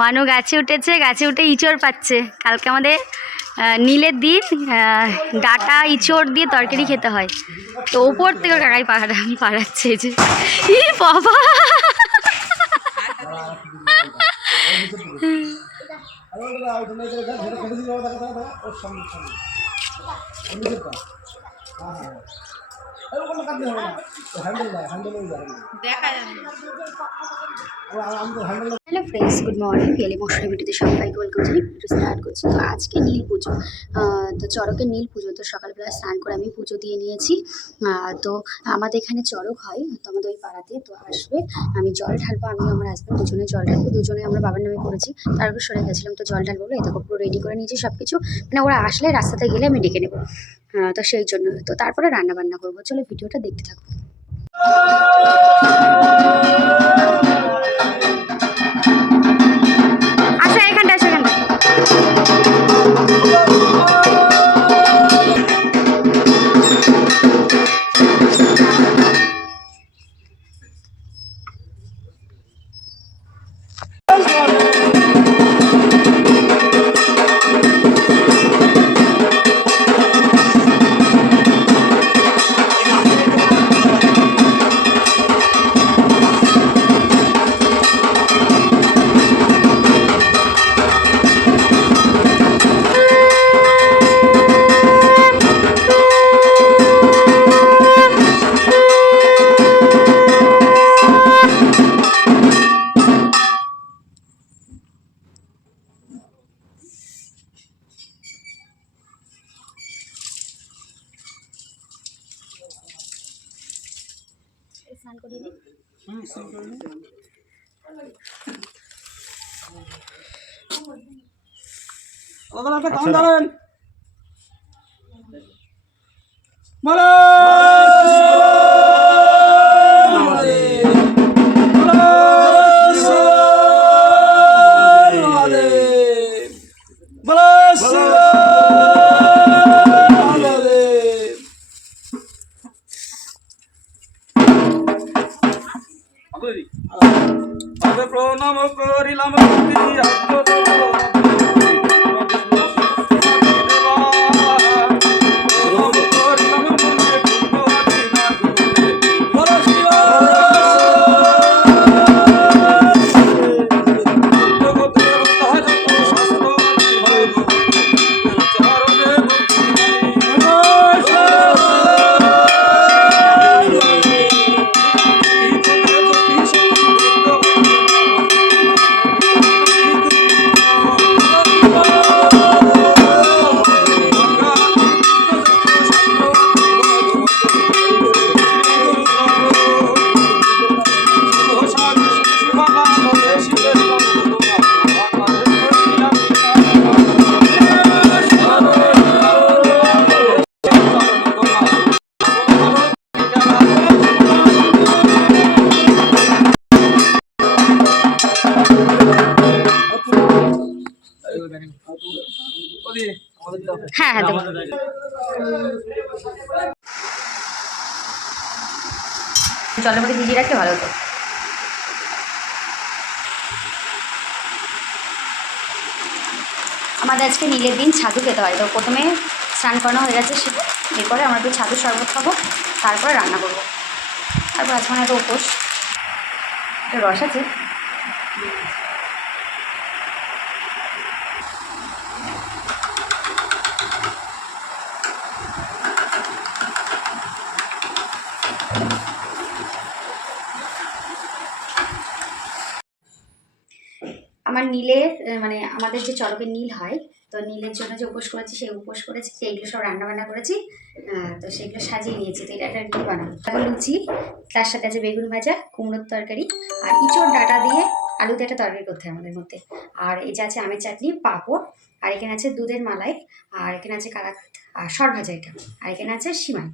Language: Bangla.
মানু গাছে উঠেছে, গাছে উঠে ইঁচড় পাচ্ছে। কালকে আমাদের নীলের দিন ডাটা, ইঁচড় দিয়ে তরকারি খেতে হয়। তো ওপর থেকে ওর কাকাই পাড়া, পাড়াচ্ছে যে, ই বাবা! Hello friends good morning Piyali Masala ভিডিওতে সবাইকে ওয়েলকাম জানি ভিডিও স্টার্ট করছি। তো আজকে নীল পুজো। তো চড়কের নীল পুজো। তো সকালবেলা স্নান করে আমি পুজো দিয়ে নিয়েছি। তো আমাদের এখানে চড়ক হয়, তো আমাদের ওই পাড়াতে। তো আসবে, আমি জল ঢালবো আমি আমার হাজব্যান্ড দুজনে জল ঢালবো, দুজনে আমরা বাবার নামে করেছি। তারপর সরে গেছিলাম, তো জল ঢালবো এই দেখো পুরো রেডি করে নিয়েছি সব কিছু মানে ওরা আসলে রাস্তাতে গেলে আমি ডেকে নেব। তো সেই জন্য। তো তারপরে রান্না বান্না করব। চলো ভিডিওটা দেখতে থাকো। স্নান করিয়ে দিই কান ধরেন? বলো প্রণাম করিলাম হ্যাঁ হ্যাঁ জলের মধ্যে ভিজিয়ে রাখলে ভালো আমাদের আজকে নীলের দিন ছাদু খেতে হয়। তো প্রথমে স্নান করানো হয়ে গেছে সেটা, এরপরে আমরা একটু ছাতু শরবত খাব, তারপরে রান্না করব। তারপর আজকে একটা উপোস রস আছে। আমার নীলের মানে আমাদের যে চরকের নীল হয়, তো নীলের জন্য যে উপোস করেছি, সেই উপোস করেছি সেইগুলো সব রান্না বান্না করেছি তো সেগুলো সাজিয়ে নিয়েছি, তো এটা একটা রুটি বানাবো। এখন লুচি, তার সাথে আছে বেগুন ভাজা, কুমড়োর তরকারি, আর ইঁচড় ডাটা দিয়ে আলুতে একটা তরকারি করতে হয় আমাদের মধ্যে। আর এই যে আছে আমের চাটনি, পাঁপড়, আর এখানে আছে দুধের মালাই, আর এখানে আছে কালাকাত আর সর ভাজা এটা, আর এখানে আছে সিমাই।